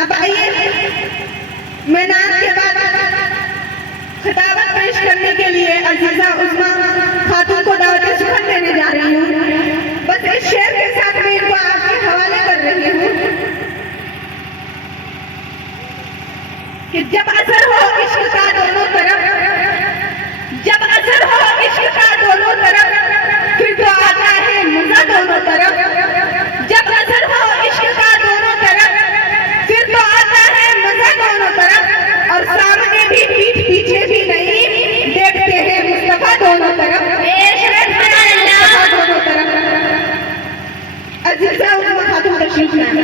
اب آئیے میں نعت کے بعد خطابت پیش کرنے کے لیے عزیزہ عظمیٰ خاتون کو دعوت سخن دینے جا رہی ہوں. بس اس شعر کے ساتھ میں ان کو آپ کے حوالے کر رہی ہوں کہ جب اثر ہو عشق کا دونوں طرف، جب اثر ہو عشق کا دونوں طرف، پھر تو آتا ہے مزہ دونوں طرف. جب اثر ہو عشق کا دونوں طرف، پھر تو آتا ہے مزہ دونوں طرف. اور سامنے بھی پیٹھ پیچھے بھی نہیں، دیکھتے ہیں مصطفیٰ دونوں طرف. مصطفیٰ دونوں طرف. عزیزہ عظمیٰ خاتون تشریف لائیں.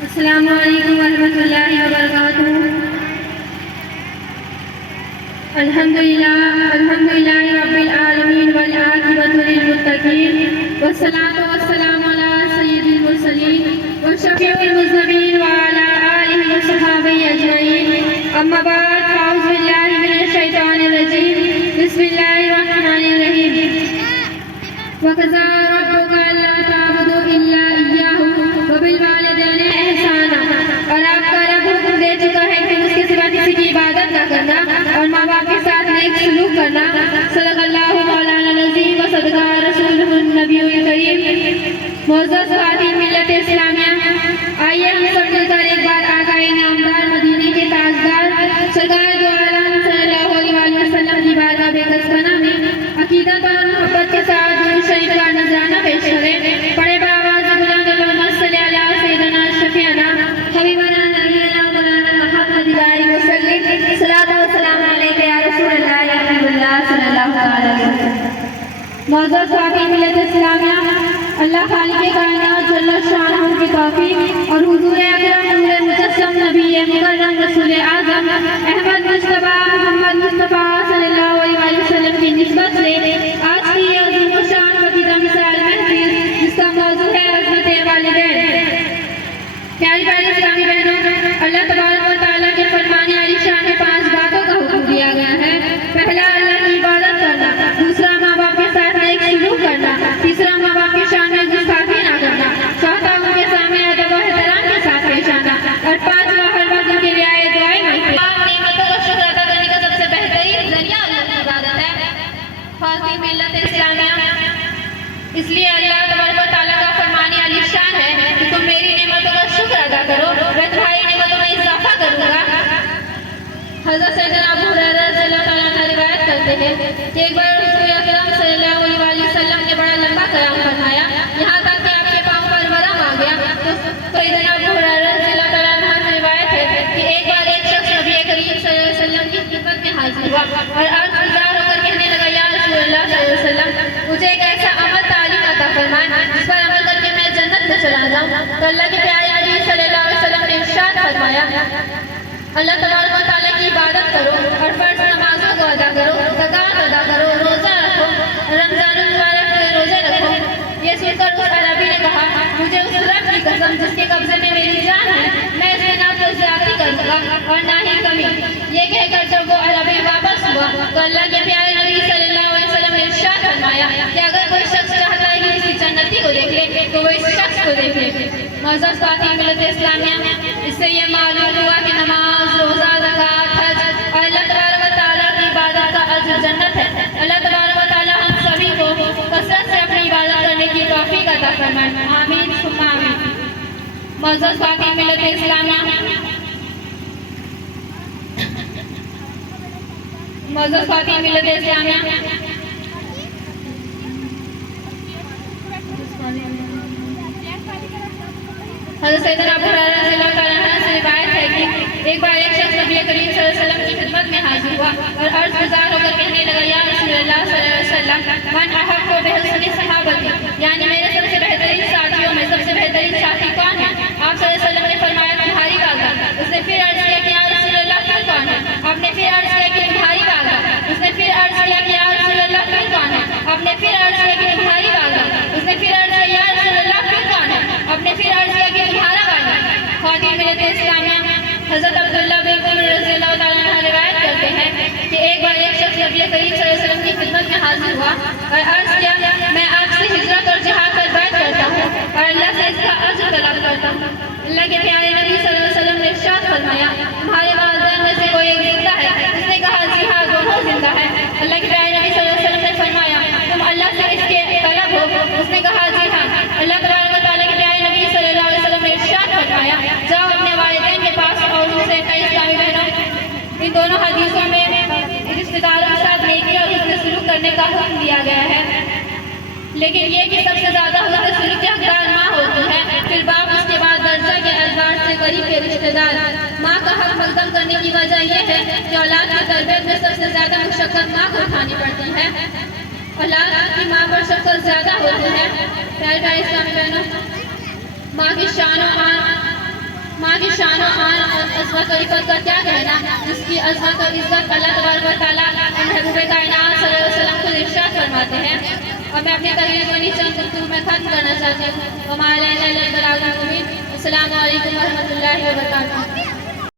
السلام علیکم ورحمۃ اللہ وبرکاتہ. الحمدللہ رب العالمین والعاقبۃ للمتقین والصلاة والسلام علی سید المرسلین وشفیع المذنبین وعلی آلہ وصحبہ اجمعین. اما بعد فاعوذ باللہ من الشیطان الرجیم. بسم اللہ الرحمن الرحیم. وقضى ربك الا تعبدوا الا اياه وبالوالدين احسانا. اور آپ کا رب حکم دے چکا ہے کہ اس کے سوا کسی کی عبادت نہ کرنا اور ماں باپ کے ساتھ نیک سلوک کرنا. صدق اللہ مولانا العظیم و صدق رسولہ النبی الکریم. معزز خواتین ملت اسلامیہ، آئیے ہم سب مل کر ایک بار آقائے نامدار مدینے کے تاجدار سرکار دو عالم صلی اللہ علیہ وسلم کی بارگاہ بے کس پناہ میں عقیدت اور محبت کے ساتھ درود شریف کا نذرانہ پیش کریں. پڑھے بآواز بلند اللہم صلی علی سیدنا شفیعنا حبیبنا نبینا مولانا محمد وآلہ وسلم. صلاۃ و سلام علیک یا رسول اللہ یا حبیب اللہ صلی اللہ علیہ وسلم. معزز خواتین ملت اسلامیہ، اللہ خالق کائنات جل شانہ کی توفیق اور حضور اکرم نور مجسم نبی مکرم رسول اعظم احمد مصطفیٰ محمد مصطفیٰ صلی اللہ علیہ وسلم کی نسبت سے آج کی یہ عظیم الشان عقیدہ مثال محفل جس کا موضوع ہے عظمت والدین. پیاری پیاری اسلامی بہنوں، اللہ تبارک و تعالیٰ کے فرمان عالی شان میں 5 باتوں کا حکم دیا گیا ہے. پہلا، اللہ کی عبادت کرنا. دوسرا، ماں باپ کے ساتھ نیک سلوک کرنا. تیسرا، ماں باپ کی شان میں گستاخی نہ کرنا. چوتھا، ان کے سامنے ادب و احترام کے ساتھ پیش آنا. اور پانچواں، ہر وقت ان کے لیے دعائیں مانگنا. نعمتوں کا شکر ادا کرنے کا سب سے بہترین ذریعہ اللہ کی عبادت ہے. خواتین ملت اسلامیہ، اس لیے اللہ تبارک و تعالیٰ کا فرمان عالی شان ہے کہ تم میری نعمتوں کا شکر ادا کرو، میں تمہاری نعمتوں میں اضافہ کروں گا. حضرت سیدنا ابو ہریرہ رضی اللہ تعالیٰ عنہ روایت کرتے ہیں کہ ایک بار حضور اکرم صلی اللہ علیہ وسلم نے بڑا لمبا قیام فرمایا، یہاں تک کہ آپ کے پاؤں پر ورم آ گیا. تو سیدنا ابو ہریرہ رضی اللہ تعالیٰ عنہ سے روایت ہے کہ ایک بار ایک شخص نبی کریم صلی اللہ علیہ وسلم کی خدمت میں حاضر ہوا اور عرض گزار ہو کر کہنے لگا، یا رسول اللہ صلی اللہ علیہ وسلم، مجھے ایک ایسا عمل تعلیم عطا فرمائیں جس پر عمل کر کے میں جنت میں چلا جاؤں. تو اللہ کے پیارے نبی صلی اللہ علیہ وسلم نے ارشاد فرمایا، اللہ تبارک و تعالیٰ کی عبادت کرو اور فرض نمازوں کو ادا کرو، زکوٰۃ ادا کرو، روزہ رکھو، رمضان المبارک کے روزے رکھو. یہ سن کر اس عربی نے کہا، مجھے اس رب کی قسم جس کے قبضے میں میری جان ہے، میں اس میں نہ تو زیادتی کروں گا اور نہ ہی کمی. یہ کہہ کر جب وہ عربی واپس ہوا تو اللہ کے پیارے نبی صلی اللہ علیہ وسلم نے ارشاد فرمایا کہ اگر کوئی شخص چاہتا ہے کہ کسی جنتی کو دیکھ لے تو وہ اس شخص کو دیکھ لے. معزز خواتین ملت اسلامیہ، اس سے یہ معلوم ہوا کہ نماز، روزہ، زکوٰۃ، حج اور اللہ تبارک و تعالیٰ کی عبادت کا اجر جنت ہے. اللہ تبارک و تعالیٰ ہم سبھی کو کثرت سے اپنی عبادت کرنے کی توفیق عطا فرمائے. آمین ثم آمین. معزز خواتین ملت اسلامیہ، معزز خواتین ملت اسلامیہ، حضرت سیدنا ابو ہریرہ رضی اللہ تعالیٰ عنہ سے روایت ہے کہ ایک بار ایک شخص نبی کریم صلی اللہ علیہ وسلم کی خدمت میں حاضر ہوا اور عرض گزار ہو کر کہنے لگا، یا رسول اللہ صلی اللہ علیہ وسلم، من احب بحسن صحابتی، یعنی میرے سب سے بہترین ساتھیوں میں سب سے بہترین ساتھی کون ہے؟ آپ صلی اللہ علیہ وسلم نے فرمایا، تمہاری واقعہ. اس نے پھر عرض کیا کہ یا رسول اللہ پھر کون ہے؟ آپ نے پھر عرض کیا کہ تمہاری واقعہ. اس نے پھر عرض آپ نے پھر عرض کیا کہ تمہاری والدہ، اس نے پھر عرض کیا یا رسول اللہ پھر کون ہے؟ آپ نے پھر عرض کیا کہ تمہارا والدہ۔ خواتین ملت اسلامیہ حضرت عبداللہ بن عمر رضی اللہ تعالیٰ عنہ روایت کرتے ہیں کہ ایک بار ایک شخص نبی کریم صلی اللہ علیہ وسلم کی خدمت میں حاضر ہوا اور عرض کیا میں آپ سے ہجرت اور جہاد پر بیعت کرتا ہوں اور اللہ سے اس کا اجر طلب کرتا ہوں۔ اللہ کے پیارے نبی صلی اللہ علیہ وسلم نے ارشاد فرمایا تمہارے والدین میں سے کوئی ایک زندہ ہے؟ اس نے کہا جی ہاں دونوں زندہ ہیں۔ اللہ کے پیارے نبی صلی اللہ علیہ وسلم نے فرمایا تم اللہ سے اس کے طلب ہو؟ اس نے کہا جی ہاں۔ اللہ تبارک و تعالیٰ کے پیارے نبی صلی اللہ علیہ وسلم نے ارشاد فرمایا جاؤ اپنے والدین کے پاس اور ان سے کئی اسلامی بہنوں ان دونوں حدیثوں میں رشتہ داروں کے ساتھ نیکی اور حسن سلوک کرنے کا حکم دیا گیا ہے، لیکن یہ کہ سب سے زیادہ حسن سلوک کے حقدار ماں ہوتی ہے، پھر باپ، اس کے بعد درجہ کے اعتبار سے قریب کے رشتہ دار۔ ماں کا حق مقدم کرنے کی وجہ یہ ہے کہ اولاد کی تربیت میں سب سے زیادہ مشقت ماں کو اٹھانی پڑتی ہے، اولاد کی ماں پر شفقت زیادہ ہوتی ہے۔ پیارے پیارے اسلامی بہنوں، ماں کی شان و آن اور عظمت و عزت کا کیا کہنا، جس کی عظمت اور عزت اللہ تبارک و تعالیٰ اور محبوب کائنات صلی اللہ علیہ وسلم کو ارشاد فرماتے ہیں۔ اور میں اپنی تقریر کو انہی چند گفتگو میں ختم کرنا چاہتی ہوں۔ وما علینا الا البلاغ المبین۔ السلام علیکم ورحمۃ اللہ وبرکاتہ۔